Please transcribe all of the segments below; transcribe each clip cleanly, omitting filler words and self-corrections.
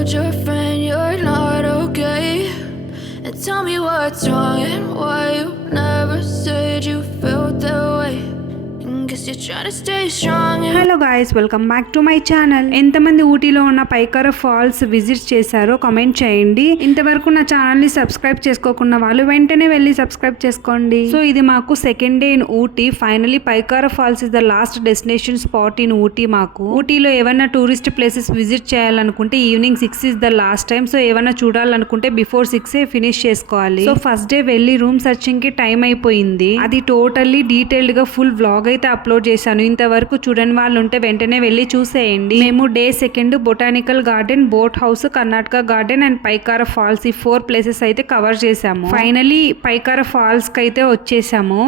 told your friend you're not okay? And tell me what's wrong and why you never said you felt that way. Guess you're trying to stay strong. Hello guys, welcome back to my channel. ఎంతమంది ఊటీలో ఉన్న పైకార falls visit చేశారో comment చేయండి. ఇంతవరకు నా channel ని subscribe చేసుకోకున్న వాళ్ళు వెంటనే వెళ్ళి సబ్స్క్రైబ్ చేసుకోండి. సో ఇది మాకు second day in Ooty. Finally Pykara falls is the last destination spot in Ooty. మాకు ఊటీలో ఏమైనా టూరిస్ట్ ప్లేసెస్ విజిట్ చేయాలనుకుంటే evening 6 is the last time. So ఏమైనా చూడాలనుకుంటే బిఫోర్ 6 ఫినిష్ చేసుకోవాలి. సో ఫస్ట్ డే వెళ్ళి రూమ్ సర్చింగ్ కి టైం అయిపోయింది. అది టోటల్లీ డీటెయిల్డ్ గా ఫుల్ వ్లాగ్ అయితే అప్లోడ్ చేశాను. ఇంతవరకు చూడని వాళ్ళు ఉంటే వెంటనే వెళ్ళి చూసేయండి. మేము day second botanical garden, boat house, Karnataka garden and పైకార falls ఈ 4 ప్లేసెస్ అయితే కవర్ చేసాము. ఫైనలీ పైకార ఫాల్స్ కి అయితే వచ్చేసాము.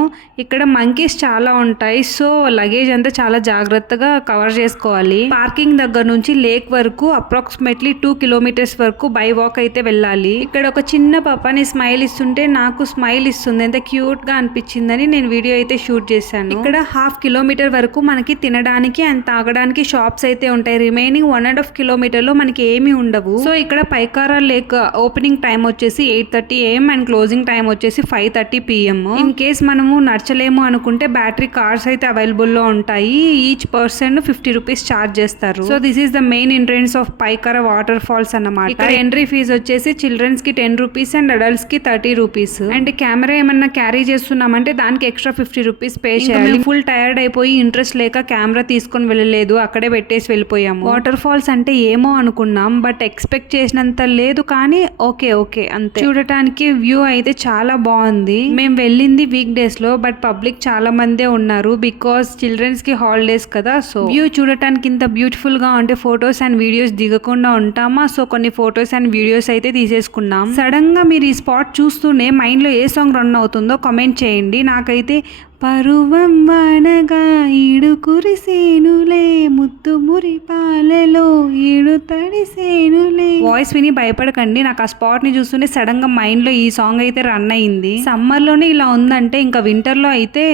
ఇక్కడ మంకీస్ చాలా ఉంటాయి. సో లగేజ్ అంతా చాలా జాగ్రత్తగా కవర్ చేసుకోవాలి. పార్కింగ్ దగ్గర నుంచి లేక్ వరకు అప్రాక్సిమేట్లీ 2 కిలోమీటర్స్ వరకు బై వాక్ అయితే వెళ్ళాలి. ఇక్కడ ఒక చిన్న పాపని స్మైల్ ఇస్తుంటే నాకు స్మైల్ ఇస్తుంది. ఎంత క్యూట్ గా అనిపించిందని నేను వీడియో అయితే షూట్ చేశాను. ఇక్కడ 1/2 కిలోమీటర్ వరకు మనకి తినడానికి అండ్ తాగడానికి షాప్స్ అయితే ఉంటాయి. రిమైనింగ్ 1.5 కిలోమీటర్ లో మనకి ఏమీ ఉండవు. సో ఇక్కడ పైకార లేక్ ఓపెనింగ్ టైం వచ్చేసి 8:30 AM అండ్ క్లోజింగ్ టైం వచ్చేసి 5:30 PM. ఇన్ కేస్ మనము నడచలేము అనుకుంటే బ్యాటరీ కార్స్ అయితే అవైలబుల్ లో ఉంటాయి. ఈచ్ పర్సన్ 50 రూపీస్ చార్జ్ చేస్తారు. So this is the main entrance of Pykara water falls అన్నమాట. ఇక్కడ ఎంట్రీ ఫీజ్ వచ్చేసి చిల్డ్రన్స్ కి 10 రూపీస్ అండ్ అడల్ట్స్ కి 30 రూపీస్. అండ్ కెమెరా ఏమన్నా క్యారీ చేస్తున్నామంటే దానికి ఎక్స్ట్రా 50 రూపీస్ పే చేయాలి. ఫుల్ టైర్డ్ అయిపోయి ఇంట్రెస్ట్ లేక కెమెరా తీసుకొని వెళ్ళలేదు, అక్కడే పెట్టేసి వెళ్ళిపోయాము. వాటర్ ఫాల్స్ అంటే ఏమో అనుకున్నాం, బట్ ఎక్స్పెక్ట్ చేసినంత లేదు. కానీ ఓకే అంతే. చూడటానికి వ్యూ అయితే చాలా బాగుంది. మేము వెళ్ళింది వీక్ డేస్ లో, బట్ పబ్లిక్ చాలా మందే ఉన్నారు బికాస్ చిల్డ్రన్స్ కి హాలిడేస్ కదా. సో వ్యూ చూడటానికి ఇంత బ్యూటిఫుల్ గా ఉంటే ఫొటోస్ అండ్ వీడియోస్ దిగకుండా ఉంటామా? సో కొన్ని ఫొటోస్ అండ్ వీడియోస్ అయితే తీసేసుకున్నాం. సడన్ గా మీరు ఈ స్పాట్ చూస్తూనే మైండ్ లో ఏ సాంగ్ రన్ అవుతుందో కామెంట్ చేయండి. నాకైతే పరువం వానగా ఈడు కురిసేనులే, ముత్తు మురి పాలలో ఈడు తడిసేనులే. వాయిస్ విని భయపడకండి. నాకు ఆ స్పాట్ ని చూస్తుంటే సడన్ గా మైండ్ లో ఈ సాంగ్ అయితే రన్ అయింది. సమ్మర్ లోనే ఇలా ఉందంటే ఇంకా వింటర్ లో అయితే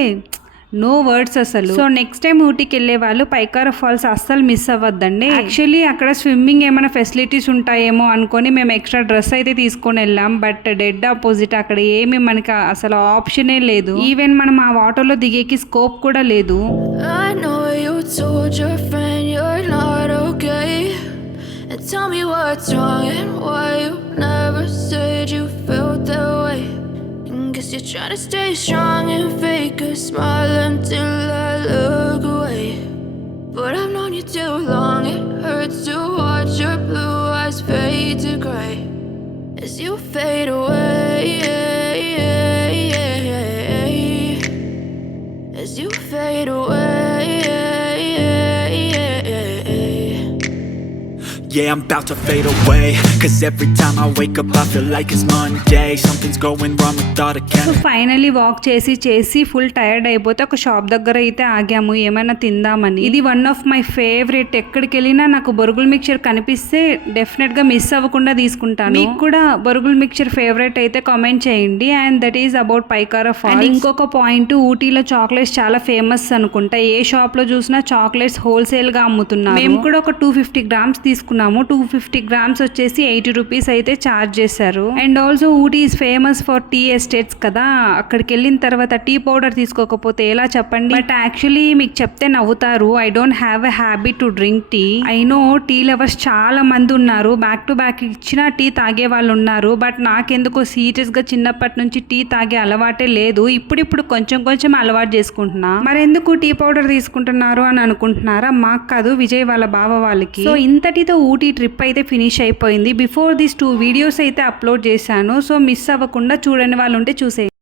నో వర్డ్స్ అసలు. సో నెక్స్ట్ టైం ఊటీకి వెళ్ళే వాళ్ళు పైకార ఫాల్స్ అస్సలు మిస్ అవ్వద్దండి. యాక్చువల్లీ అక్కడ స్విమ్మింగ్ ఏమైనా ఫెసిలిటీస్ ఉంటాయేమో అనుకొని మేము ఎక్స్ట్రా డ్రెస్ అయితే తీసుకొని వెళ్ళాం. బట్ డెడ్ ఆపోజిట్, అక్కడ ఏమి మనకి అసలు ఆప్షనే లేదు. ఈవెన్ మనం ఆ వాటర్ లో దిగేకి స్కోప్ కూడా లేదు. I know you told your friend you're not okay. And tell me what's wrong and why you never said you felt that way. Guess you're trying to stay strong and fake a smile until I look away. But I've known you too long, it hurts to watch your blue eyes fade to grey as you fade away, as you fade away. Yeah, I'm about to fade away, cause every time I wake up I feel like it's Monday. Something's going wrong with all the so chemicals. Finally walk చేసి full tired అయిపోతే ఒక shop దగ్గర అయితే ఆగాము ఏమైనా తిందామని. ఇది one of my favourite. ఎక్కడికి వెళ్ళినా నాకు బొరుగుల్ మిక్చర్ కనిపిస్తే డెఫినెట్ గా మిస్ అవ్వకుండా తీసుకుంటాను. మీకు కూడా బొరుగుల్ మిక్చర్ ఫేవరెట్ అయితే కామెంట్ చేయండి. And that is about Pykara falls. And ఇంకొక పాయింట్, ఊటీలో చాక్లెట్స్ చాలా ఫేమస్ అనుకుంటా. ఏ షాప్ లో చూసినా చాక్లెట్స్ హోల్సేల్ గా అమ్ముతున్నారు. మేము కూడా ఒక 250 గ్రామ్స్ తీసుకున్నాము. 250 గ్రామ్స్ వచ్చేసి 80 రూపీస్ అయితే చార్జ్ చేశారు. And also Ooty is famous for tea estates కదా. అక్కడికి వెళ్ళిన తర్వాత టీ పౌడర్ తీసుకోకపోతే ఎలా చెప్పండి? బట్ యాక్చువల్లీ మీకు చెప్తే నవ్వుతారు. I don't have a habit to drink tea. I know tea lovers చాలా మంది ఉన్నారు, బ్యాక్ టు బ్యాక్ ఇచ్చిన టీ తాగే వాళ్ళు ఉన్నారు. బట్ నాకెందుకో సీరియస్ గా చిన్నప్పటి నుంచి టీ తాగే అలవాటే లేదు. ఇప్పుడు కొంచెం అలవాటు చేసుకుంటున్నా. మరి ఎందుకు టీ పౌడర్ తీసుకుంటున్నారు అని అనుకుంటున్నారా? మాకు కాదు, విజయ్ వాళ్ళ బావ వాళ్ళకి. సో ఇంతటితో ఊటీ ట్రిప్ అయితే ఫినిష్ అయిపోయింది. బిఫోర్ దిస్ 2 వీడియోస్ అయితే అప్లోడ్ చేశాను. సో మిస్ అవ్వకుండా చూడని వాళ్ళు ఉంటే చూసేయండి.